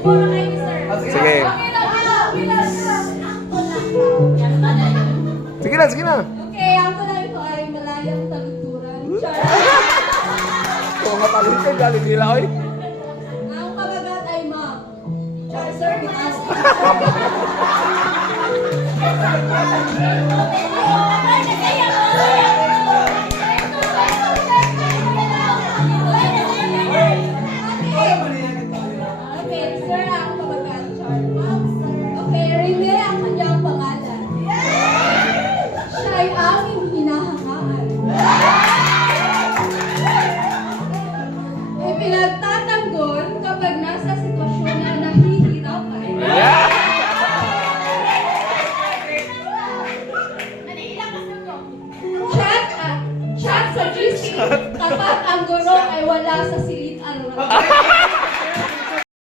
Puro kayo, sir. Sige. Sige na, sige na. Okay, ang tulay ko ay malayang talituran. Char. Kung matalin ka, galing nila, oy. Ang kabagat ay ma'am. Char, sir, bitaas. Okay, sir, ang kabagat. Char. Okay, Rene ang kanyang pangalan. Siya ay aming hinahangaan. Ipinagtatanggol kapag nasa sitwasyon na